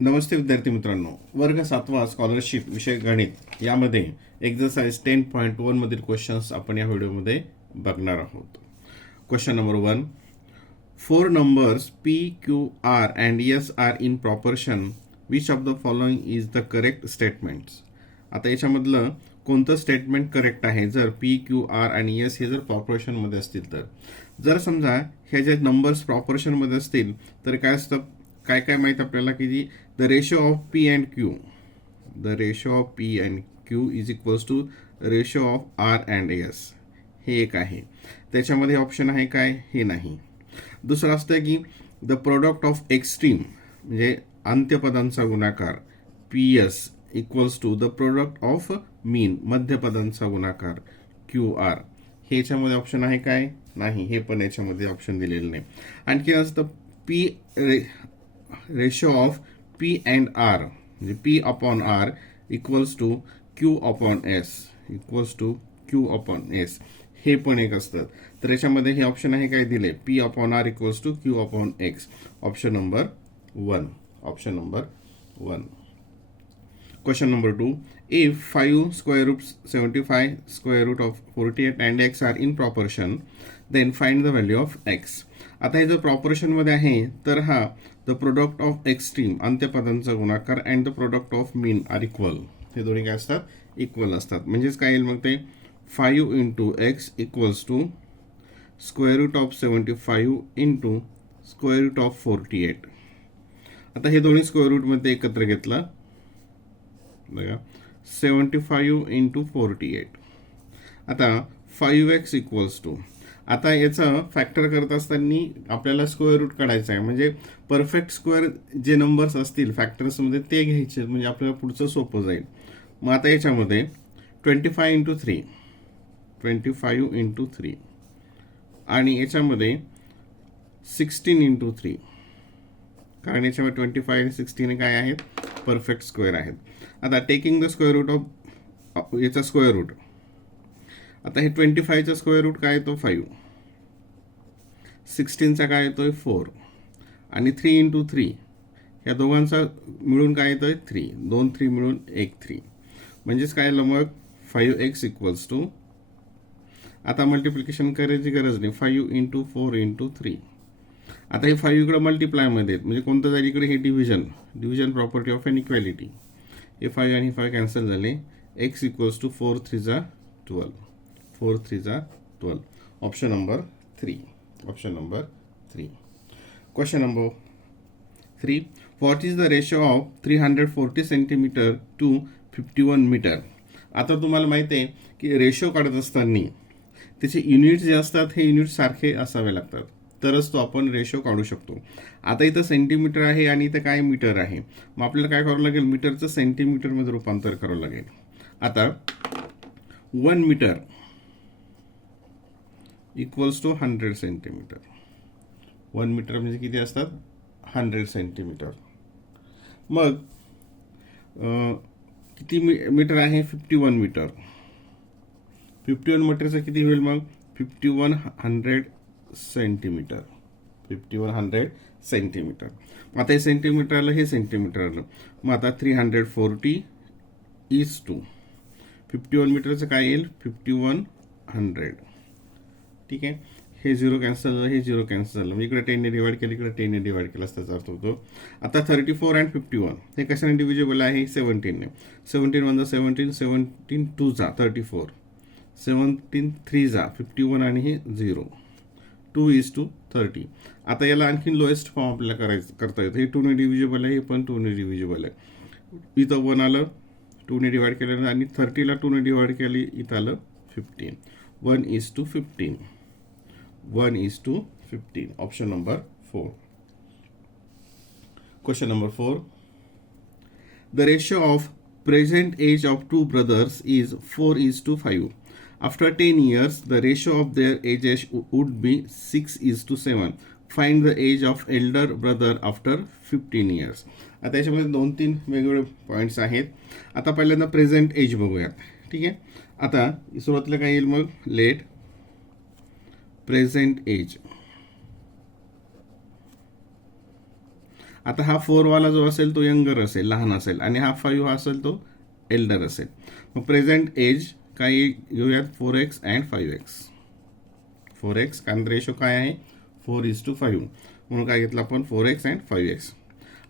नमस्ते विद्यार्थी मित्रांनो, वर्ग 7वा स्कॉलरशिप विषय गणित यामध्ये एक्झरसाइज 10.1 मधील क्वेश्चन्स आपण या व्हिडिओमध्ये बघणार आहोत. Question number 1. 4 numbers p, q, r and s are in proportion. Which of the following is the correct statements? आता याच्यामधलं कोणतं स्टेटमेंट करेक्ट आहे जर पी, क्यू, आर आणि एस हे जर प्रॉपोर्शनमध्ये असतील तर. जर समजा ह्या ज्या नंबर्स प्रॉपोर्शनमध्ये असतील तर काय असतं, काय काय माहीत आपल्याला की the ratio of P and Q, the ratio of P and Q is equals to ratio of R and S, हे एक आहे. त्याच्यामध्ये ऑप्शन आहे काय, हे नाही. दुसरं असतं की द प्रोडक्ट ऑफ एक्स्ट्रीम म्हणजे अंत्यपदांचा गुणाकार P S equals to the product of mean मध्यपदांचा गुणाकार क्यू आर, हे याच्यामध्ये ऑप्शन आहे काय, नाही, हे पण याच्यामध्ये ऑप्शन दिलेलं नाही. आणखी असतं P ratio of P and R म्हणजे P upon R equals to Q upon S, equals to Q upon S, हे पण एक असतं. तर याच्यामध्ये हे ऑप्शन आहे काय दिले, P upon R equals to Q upon X, option number 1, option number 1. Question number 2. If 5 square root 75 square root of 48 and x are in proportion, then find the value of x. आता हे जर प्रॉपोर्शनमध्ये आहे तर हा the product of extreme अंत्यपदांचा गुणाकार and the product of mean are equal, हे दोन्ही काय असतात, इक्वल असतात. म्हणजेच काय येईल मग ते 5 into X equals to square root of 75 into square root of 48. आता हे दोन्ही स्क्वेअर रूटमध्ये एकत्र घेतलं बघा, 75 इंटू 48. आता 5x इक्वल्स टू, आता याचं फॅक्टर करत असताना आपल्याला स्क्वेअर रूट काढायचं आहे. म्हणजे परफेक्ट स्क्वेअर जे नंबर्स असतील फॅक्टर्समध्ये ते घ्यायचे, म्हणजे आपल्याला पुढचं सोपं जाईल. मग आता याच्यामध्ये 25 इंटू 3, 25 इंटू 3 आणि याच्यामध्ये 16 इंटू 3, कारण याच्यामध्ये 25 आणि 16 काय आहेत, परफेक्ट स्क्वेअर आहेत. आता taking the square root of याचा स्क्वेअर रूट, आता हे 25चा स्क्वेअर रूट काय येतो 5, 16चा काय येतोय 4 आणि 3 इंटू 3 या दोघांचा मिळून काय येतोय 3, 2 3 मिळून 1 3. म्हणजेच काय आलं मग 5x इक्वल्स टू, आता मल्टिप्लिकेशन करायची गरज नाही, 5 इंटू 4 इंटू 3. आता हे 5 इकडे मल्टिप्लायमध्ये आहेत म्हणजे कोणतं जाईल इकडे, हे division property of an equality. हे 5 आणि 5 कॅन्सल झाले, x इक्वल्स टू 4 3 जा 12, 4 3 जा 12, option number 3, option number 3. Question number 3. What is the ratio of 340 centimetre to 51 metre. आता तुम्हाला माहिती आहे की रेशो काढत असताना त्याचे युनिट जे असतात हे युनिट सारखे असावे लागतात तरच तो आपण रेशो काढू शकतो. आता इथं सेंटीमीटर आहे आणि इथं काय मीटर आहे, मग आपल्याला काय करावं लागेल, मीटरचं सेंटीमीटरमध्ये रूपांतर करावं लागेल. आता 1 metre equals to 100 centimetre, 1 metre म्हणजे किती असतात 100 सेंटीमीटर. मग किती मीटर आहे 51 मीटर, 51 मीटरचं किती होईल मग 5100 सेंटीमीटर, 5100 सेंटीमीटर. आता हे सेंटीमीटर आलं, हे सेंटीमीटर आलं, मग आता 340 इज टू 51 मीटरचं काय येईल 5100. ठीक आहे, हे 0 कॅन्सल झालं, हे 0 कॅन्सल झालं, म्हणजे इकडे 10 ने डिवाइड केलं, इकडे 10 ने डिवाइड केलं, त्याचा अर्थ होतो. आता 34 अँड 51 हे कशाने डिव्हिजिबल आहे 17 ने, 17 1 जा 17, 17 2 जा 34, 17 3 जा 51 आणि हे 0, 2 इज टू 30. आता याला आणखी लोएस्ट फॉर्म आपल्याला करता येतं. हे 2 ने डिव्हिजिबल आहे, हे पण 2 ने डिव्हिजिबल आहे. इथं 1 आलं 2 ने डिवाइड केलं आणि 30ला 2 ने डिवाइड केली, इथं आलं 15, 1 is to 15, 1 is to 15, option number 4. Question number 4. The ratio of present age of two brothers is 4 is to 5. After 10 years, the ratio of their ages would be 6 is to 7. Find the age of elder brother after 15 years. आता याच्यामध्ये 2-3 वेगवेगळे points आहेत. आता पहिल्यांदा present age बघूयात. ठीक आहे, आता सुरुवातीला काय येईल मग लेट प्रेझेंट एज. आता हा 4 वाला जो असेल तो यंगर असेल, लहान असेल, आणि हा 5 हा असेल तो एल्डर असेल. मग प्रेझेंट एज काय घेऊयात 4x अँड 5x. 4x कारण रेशो काय आहे 4:5 म्हणून काय घेतलं आपण 4x and 5x.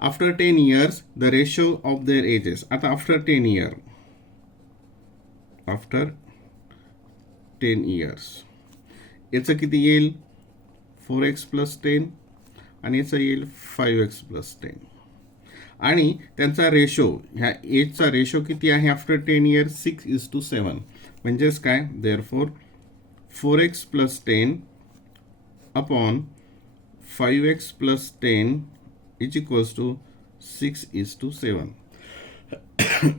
After 10 years the ratio of their ages. आता आफ्टर 10 year, आफ्टर 10 years याचं किती येईल 4x प्लस 10 आणि याचं येईल 5x प्लस 10. आणि त्यांचा रेशो, ह्या एजचा रेशो किती आहे आफ्टर 10 years 6:7. म्हणजेच काय therefore 4x plus 10 upon 5x plus 10 is equals to 6:7.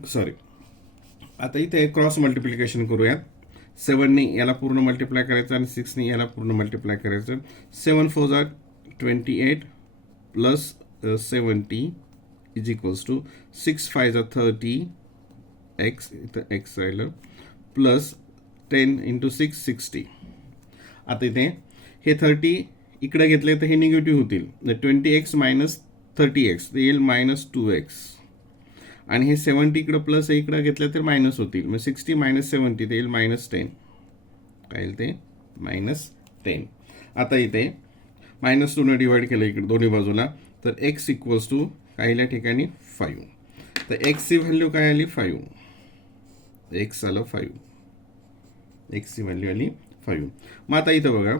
Sorry. आता इथे क्रॉस मल्टिप्लिकेशन करूयात. 7ने याला पूर्ण मल्टिप्लाय करायचं आणि 6ने याला पूर्ण मल्टिप्लाय करायचं. 7 4 जा 28 प्लस 70 इज इक्वल्स टू 6 5 जा 30 एक्स, इथं एक्स राहिलं, प्लस 10 इंटू 6 60. आता इथे हे 30 इकडे घेतले तर हे निगेटिव्ह होतील. 20x मायनस 30x ते येईल -2x. आणि हे 70 इकडं प्लस इकडं घेतलं तर मायनस होतील. मग 60 मायनस 70 ते येईल -10. काय येईल ते -10. आता इथे -2ने डिवाइड केलं इकडे दोन्ही बाजूला, तर x इक्वल्स टू काय या ठिकाणी 5. तर x ची व्हॅल्यू काय आली 5. x आलं 5. x ची व्हॅल्यू आली 5. मग आता इथं बघा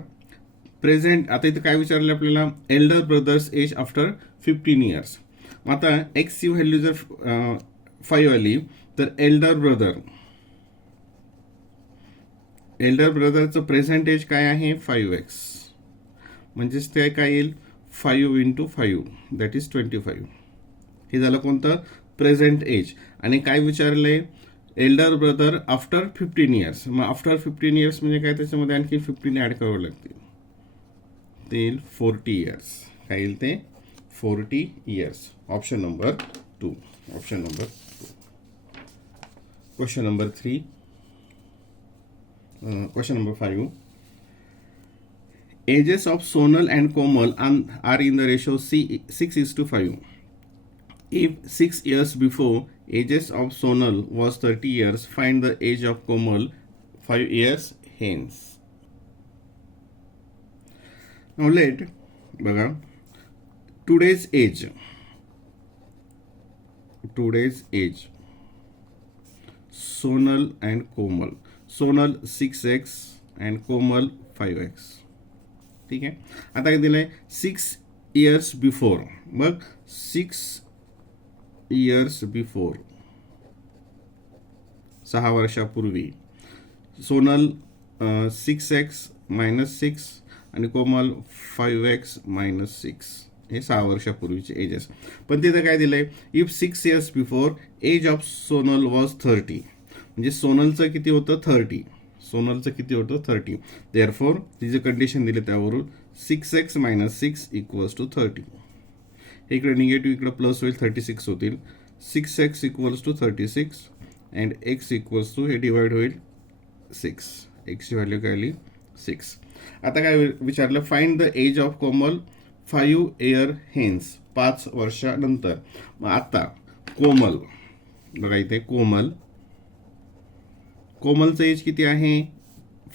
प्रेझेंट, आता इथं काय विचारलं आपल्याला elder brother's age after 15 years. मग आता x ची व्हॅल्यू जर 5 आली तर एल्डर ब्रदरचं प्रेझेंट एज काय आहे 5x. म्हणजेच ते काय येईल 5 इंटू 5 दॅट इज 25. हे झालं कोणतं प्रेझेंट एज. आणि काय विचारलंय एल्डर ब्रदर आफ्टर 15 years. मग आफ्टर 15 years म्हणजे काय त्याच्यामध्ये आणखी 15 ॲड करावं लागतील. ते येईल 40 years. काय येईल ते 40 years. Option number 2. Option number 2. Question number 3. Question number 5. Ages of Sonal and Komal are in the ratio 6:5. If 6 years before ages of Sonal was 30 years, find the age of Komal 5 years hence. Now let बघा today's age Sonal and Komal. Sonal 6x and Komal 5x. ठीक आहे. आता काय दिलंय 6 years before. मग 6 years before 6 वर्षापूर्वी Sonal 6x -6 आणि कोमल 5x -6 हे 6 वर्षापूर्वीचे एजेस. पण तिथं काय दिलंय if 6 years before age of Sonal was 30. म्हणजे सोनलचं किती होतं 30. देअरफॉर ती जे कंडिशन दिली त्यावरून 6x -6 इक्वल्स टू 30. इकडे निगेटिव्ह इकडे प्लस होईल 36 होतील. 6x equals to 36 and x equals to हे डिवाइड होईल 6. एक्सची व्हॅल्यू काय आली 6. आता काय विचारलं find the age of Komal 5 year hence 5 वर्षानंतर. मग आता कोमल बघा इथे कोमलचं एज किती आहे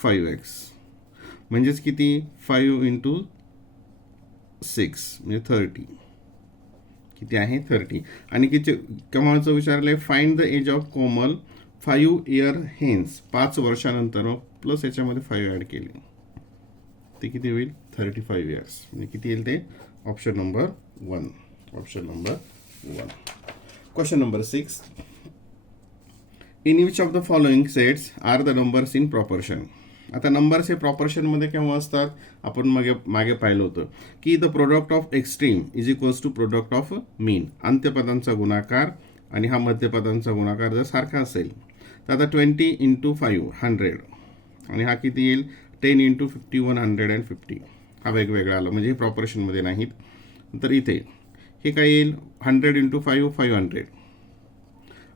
5x. म्हणजेच किती 5 इंटू 6 म्हणजे 30. किती आहे 30. आणि किती केव्हाचं विचारलंय find the age of Komal 5 year hence 5 वर्षानंतर प्लस याच्यामध्ये 5 ॲड केले ते किती होईल 35 years. म्हणजे किती येईल ते option number 1. Option number 1. Question number 6. In which of the following sets are the numbers in proportion. आता नंबर्स हे प्रॉपर्शनमध्ये केव्हा असतात आपण मागे पाहिलं होतं की the product of extreme is equals to product of mean. अंत्यपदांचा गुणाकार आणि हा मध्यपदांचा गुणाकार जर सारखा असेल तर आता 20 इंटू 5 100 आणि हा किती येईल 10 इंटू 50 150. हा वेगवेगळा आला म्हणजे हे प्रॉपर्शनमध्ये नाहीत. तर इथे हे काय येईल 100 इंटू 5 500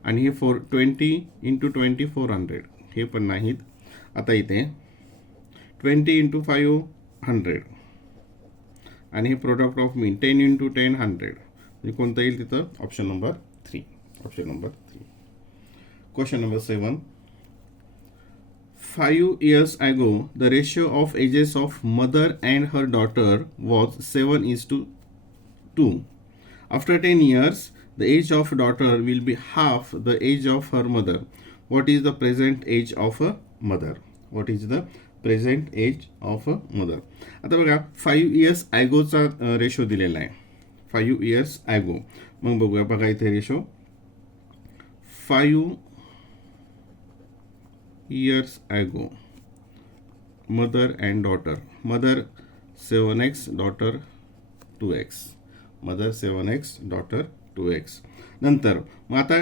आणि हे 20 इंटू 20 400 हे पण नाहीत. आता इथे 20 इंटू 5 100 आणि हे प्रोडक्ट ऑफ मीन 10 इंटू 10 100 म्हणजे कोणतं येईल तिथं option number 3. Option number 3. Question number 7. 5 years ago, the ratio of ages of mother and her daughter was 7:2. After 10 years, the age of daughter will be half the age of her mother. What is the present age of a mother? What is the present age of a mother? आता बघा 5 years agoचा ratio दिलेला आहे. 5 years ago. मग बघूया बघा इथे ratio 5 years ago, mother and daughter. Mother 7x, daughter 2x. Mother 7x, daughter 2x. नंतर मग आता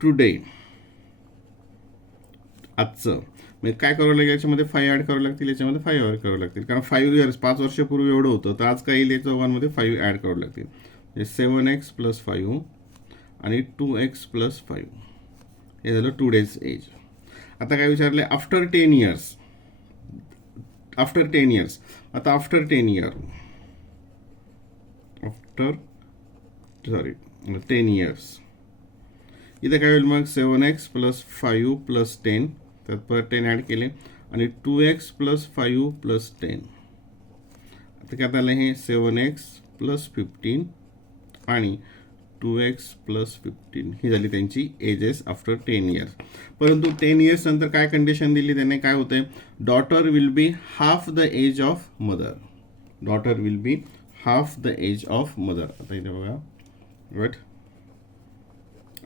टुडे, आजचं मग काय करावं लागेल, याच्यामध्ये 5 ॲड करावं लागतील, याच्यामध्ये 5 ॲड करावं लागतील, कारण 5 years 5 वर्षापूर्वी एवढं होतं, तर आज काय येईल या चौघांमध्ये 5 ॲड करावं लागतील. म्हणजे 7x + 5 आणि 2x + 5 हे झालं टुडेज एज. आता काय विचारले, आफ्टर 10 years. After 10 years. आता आफ्टर 10 year, आफ्टर 10 years इथे काय होईल मग 7x + 5 + 10, त्यात परत 10 ॲड केले आणि 2x + 5 + 10. आता काय झालं, हे 7x + 15 आणि 2x + 15 ही झाली त्यांची एजेस आफ्टर 10 years. परंतु 10 years नंतर काय कंडिशन दिली त्याने, काय होतंय, daughter will be half the age of mother. Daughter will be half the age of mother. आता इथे बघा, बट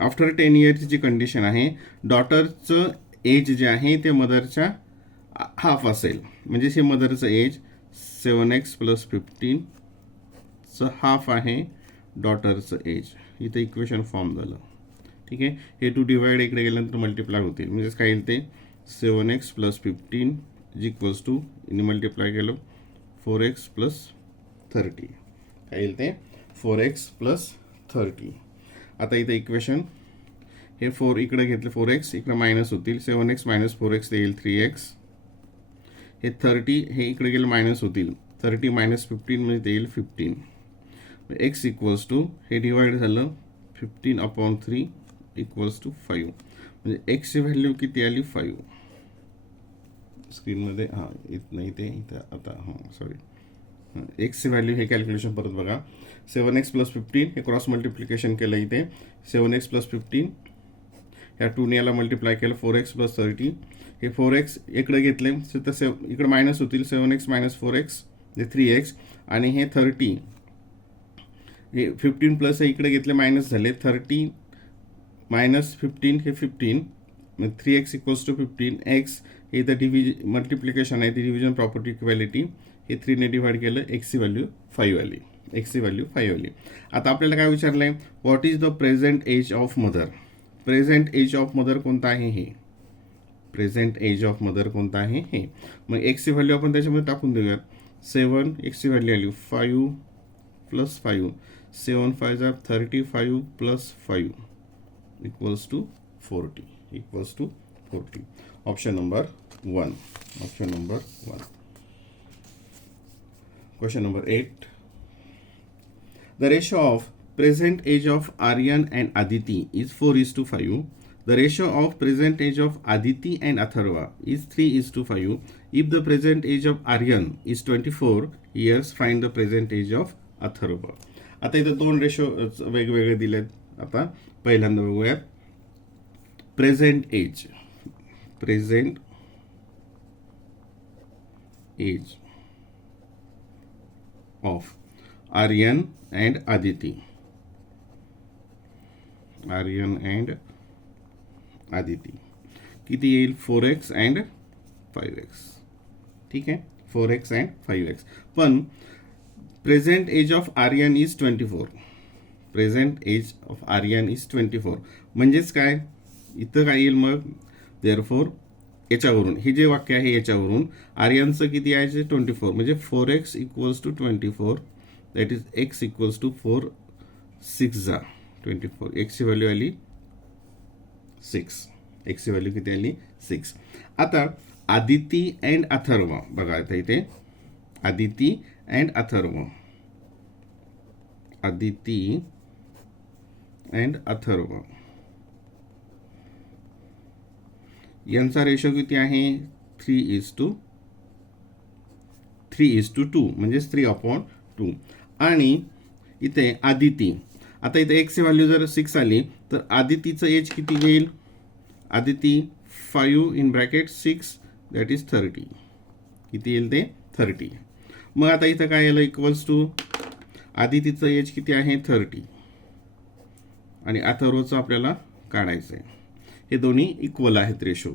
आफ्टर 10 years जी कंडिशन आहे, डॉटरचं एज जे आहे ते मदरच्या हाफ असेल, म्हणजे हे मदरचं एज 7x + 15चं हाफ आहे डॉटरचं एज. इथं इक्वेशन फॉर्म झालं. ठीक आहे, हे 2 डिवाइड इकडे गेल्यानंतर मल्टिप्लाय होतील, म्हणजेच काय येईल ते 7x + 15 = इने मल्टिप्लाय केलं 4x + 30. काय येईल ते 4x + 30. आता इथं इक्वेशन हे 4 इकडे घेतले, 4x इकडे मायनस होतील, 7x - 4x येईल 3x. हे 30 हे इकडे गेलं मायनस होतील, 30 - 15 म्हणजे ते येईल 15. x = हे डिवाइड झालं 15/3 = 5. म्हणजे एक्सची व्हॅल्यू किती आली 5. स्क्रीनमध्ये हां इथं इथे इथं आता हां सॉरी, एक्सची व्हॅल्यू हे कॅल्क्युलेशन परत बघा. 7x + 15 हे क्रॉस मल्टिप्लिकेशन केलं, इथे 7x + 15 ह्या 2ने याला मल्टिप्लाय केलं 4x + 30. हे 4x इकडे घेतले तर इकडे मायनस होतील, 7x - 4x हे 3x आणि हे 30 हे 15 प्लस इकडे घेतले मायनस झाले, 30 - 15 हे 15, मग 3x = 15. x हे इथं मल्टिप्लिकेशन आहे, ती डिव्हिजन प्रॉपर्टी इक्वॅलिटी, हे 3ने डिवाइड केलं, एक्सची व्हॅल्यू 5 आली. एक्सची व्हॅल्यू 5 आली. आता आपल्याला काय विचारलं आहे, what is the present age of mother. Present age of mother कोणता आहे, हे प्रेझेंट एज ऑफ मदर कोणता आहे हे. मग एक्सची व्हॅल्यू आपण त्याच्यामध्ये टाकून देऊयात. 7 एक्सची व्हॅल्यू आली 5 + 5, 7 × 5 = 35 + 5 = 40. Option number 1. Option number 1. Question number 8. The ratio of present age of Aryan and Aditi is 4:5. The ratio of present age of Aditi and Atharva is 3:5. If the present age of Aryan is 24 years, find the present age of Atharva. आता इथं 2 ratio वेगवेगळे दिलेत. आता पहिल्यांदा बघूयात present age. Present age of Aryan and Aditi. Aryan and Aditi किती येईल, 4x and 5x. ठीक आहे, 4x and 5x. पण present age of Aryan is 24. Present age of Aryan is 24 म्हणजेच काय, इथं काय येईल मग, देअरफॉर याच्यावरून हे जे वाक्य आहे याच्यावरून आर्यनचं किती आहे 24, म्हणजे 4x = 24. That is x = 4 6 24. एक्सची व्हॅल्यू आली 6. एक्सची व्हॅल्यू किती आली 6. आता आदिती अँड अथर्व बघा, आता इथे आदिती अँड अथर्व. आदिती अँड अथर्व यांचा रेशो किती आहे 3:2 म्हणजेच 3/2. आणि इथे आदिती, आता इथे एक्सची व्हॅल्यू जर 6 आली तर आदितीचं एज किती येईल, आदिती 5 दॅट इज 30, किती येईल ते 30. मग आता इथं काय येईल इक्वल्स टू आदितीचं एज किती आहे 30 आणि अथर्वचं आपल्याला काढायचं आहे. हे दोन्ही इक्वल आहेत रेशो,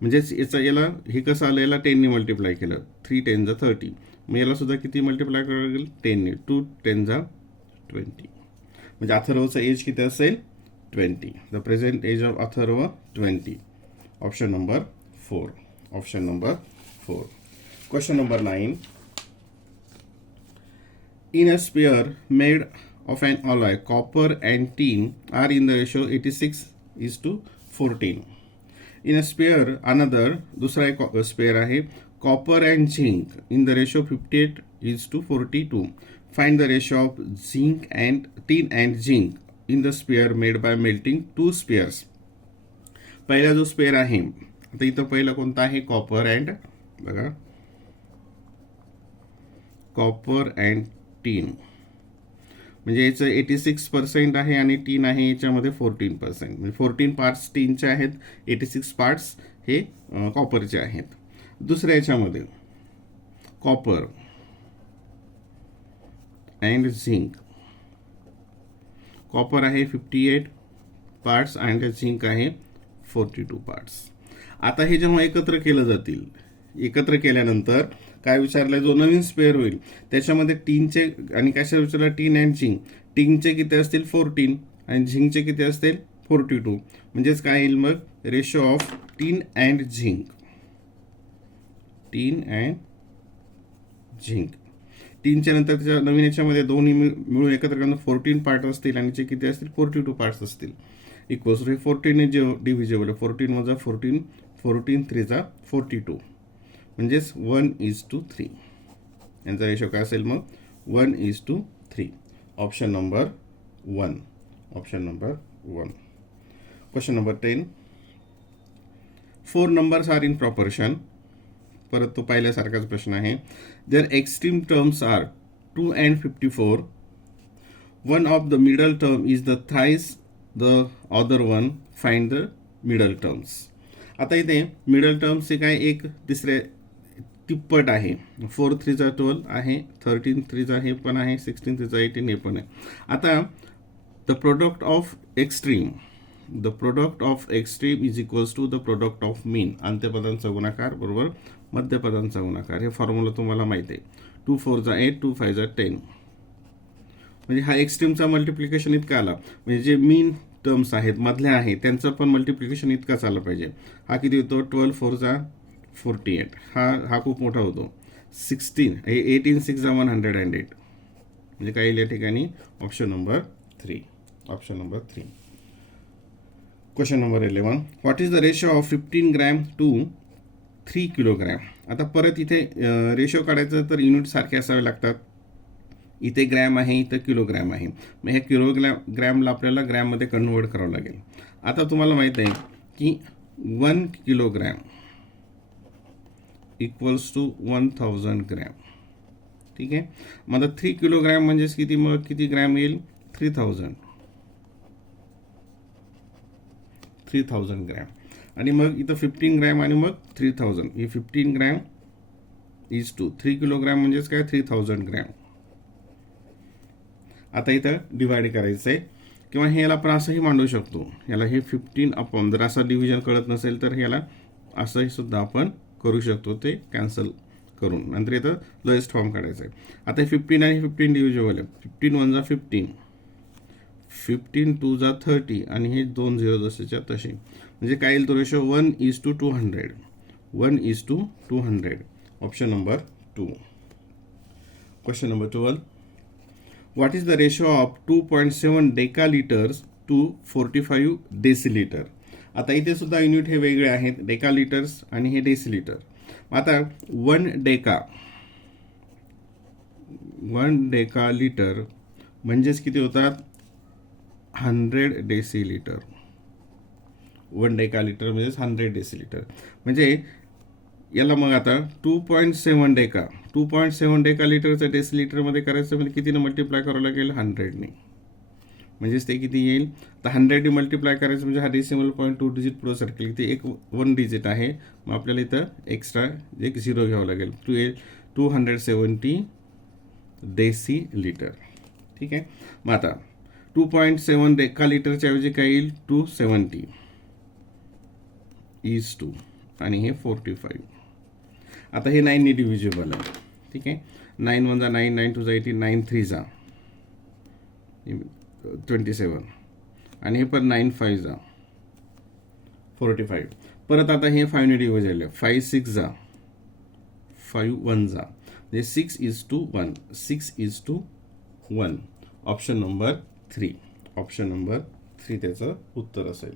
म्हणजेच याला हे कसं आलं, याला 10 ने मल्टिप्लाय केलं, 3 10 जा 30. मग याला सुद्धा किती मल्टिप्लाय करावं लागेल 10 ने, 2 10 जा 20. म्हणजे अथर्वचं एज किती असेल 20. The present age of Atharva 20. Option number 4. Option number 4. Question number 9. In a sphere made of an alloy, copper and tin are in the ratio 86:14. In a sphere, another, दूसरा एक sphere आहे, copper and zinc in the ratio 58:42. Find the ratio of tin and zinc in the sphere made by melting two spheres. पहिला जो spare आहे, आता इथं पहिला कोणता आहे, कॉपर अँड, बघा कॉपर अँड टीन, म्हणजे याचं 86% आहे आणि टीन आहे याच्यामध्ये 14%, म्हणजे 14 पार्ट्स टीनचे आहेत, 86 पार्ट्स हे कॉपरचे आहेत. दुसऱ्या याच्यामध्ये कॉपर अँड झिंक, कॉपर आहे 58 पार्ट्स अँड झिंक आहे 42 पार्ट्स. आता हे जेव्हा एकत्र केलं जातील, एकत्र केल्यानंतर काय विचारलंय, जो नवीन स्पेअर होईल त्याच्यामध्ये टीनचे आणि कशा विचारलं, टीन अँड झिंक, टीनचे किती असतील 14 आणि झिंकचे किती असतील 42. म्हणजेच काय येईल मग, ratio of tin and zinc, tin and zinc, टीनच्या नंतर त्याच्या नवीन याच्यामध्ये दोन्ही मिळून एकत्र करून 14 पार्ट असतील आणि जे किती असतील 42 पार्ट्स असतील. इक्वल्स टू 14 जे डिव्हिजेबल, 14 वजा 14, 14 3 जा 42, म्हणजेच 1:3. यांचा रेशो काय असेल मग 1:3. Option number 1. Option number 1. Question number 10. 4 numbers are in proportion. परत तो पहिल्यासारखाच प्रश्न आहे. There extreme terms are 2 and 54. One of the middle term is the thrice the other one. Find the middle terms. आता इथे मिडल टर्म्सचे काय, एक तिसऱ्या तिप्पट आहे. 4 3 जा 12 आहे, 13 3 जा हे पण आहे, 16 3 जा 18 हे पण आहे. आता the product of extreme, the product of extreme is equals to the product of mean. अंत्यपदांचा गुणाकार बरोबर मध्यपदांचा गुणाकार. हे फॉर्म्युला तुम्हाला माहिती आहे. 2 4 जा 8, 2 5 जा 10. म्हणजे हा एक्स्ट्रीमचा मल्टिप्लिकेशन इतका आला, म्हणजे जे मीन टर्म्स आहेत मधल्या आहेत त्यांचं पण मल्टिप्लिकेशन इतकाच आलं पाहिजे. हा किती होतो, 12 4 जा 48. हा खूप मोठा होतो. 16 18 6 जा 108. म्हणजे काय येईल या ठिकाणी, option number 3. Option number 3. Question number 11. What is the ratio of 15 gram to 3 kilogram. आता परत इथे रेशो काढायचं तर युनिट सारखे असावे लागतात. इथे ग्रॅम आहे, इथं किलोग्रॅम आहे. मग ह्या किलोग्रॅमला आपल्याला ग्रॅममध्ये कन्वर्ट करावं लागेल. आता तुम्हाला माहीत आहे की 1 किलोग्रॅम इक्वल्स टू 1000 ग्रॅम. ठीक आहे. मग आता 3 किलोग्रॅम म्हणजेच किती, मग किती ग्रॅम येईल, 3000 ग्रॅम. आणि मग इथं 15 ग्रॅम आणि मग 3000. ही 15 ग्रॅम इज टू 3 किलोग्रॅम म्हणजेच काय 3000 ग्रॅम. आता इथं डिवाइड करायचं आहे, किंवा हे याला आपण असंही मांडू शकतो. याला हे 15 अपॉन, जर असं डिव्हिजन कळत नसेल तर याला असंही सुद्धा आपण करू शकतो, ते कॅन्सल करून. नंतर इथं लोएस्ट फॉर्म काढायचं आहे. आता 15 आणि 15 डिव्हिजिबल आहे. 15 1 जा 15, 15 2 जा 30 आणि हे 2 0 जसेच्या तसे. म्हणजे काय येईल तो ratio 1:200. 1:200. Option number 2. Question number 12. What is the ratio of 2.7 decalitres to 45 decilitre. आता इथे सुद्धा युनिट हे वेगळे आहेत, डेकालिटर्स आणि हे डेसिलिटर. आता 1 डेकालिटर म्हणजेच किती होतात, 100 डेसिलिटर. 1 डेकालिटर म्हणजेच 100 डेसिलिटर. म्हणजे याला मग आता 2.7 डेका 2.7 डेकालिटरचं डेसिलिटरमध्ये करायचं म्हणजे कितीनं मल्टिप्लाय करावं लागेल? 100ने. म्हणजेच ते किती येईल? तर 100ने मल्टिप्लाय करायचं म्हणजे हा डेसिमल पॉईंट 2 डिजिट पुढं सरकेल. ते एक 1 डिजिट आहे, मग आपल्याला इथं एक्स्ट्रा एक 0 घ्यावं लागेल. 270 डेसिलिटर. ठीक आहे. मग आता 2.7 डेकालिटरच्या ऐवजी काय येईल? 270 इज 2 आणि हे 45. आता हे 9ने डिव्हिजिबल आहे. ठीक आहे. 9 1 जा 9, 9 2 जा 18, 9 3 जा 27 आणि हे पण 9 5 जा 45. परत आता हे 5ने डिव्हिजिबल आहे. 5 6 जा 5 1 जा म्हणजे 6:1. 6:1. Option number 3. ऑप्शन नंबर 3 त्याचं उत्तर असेल.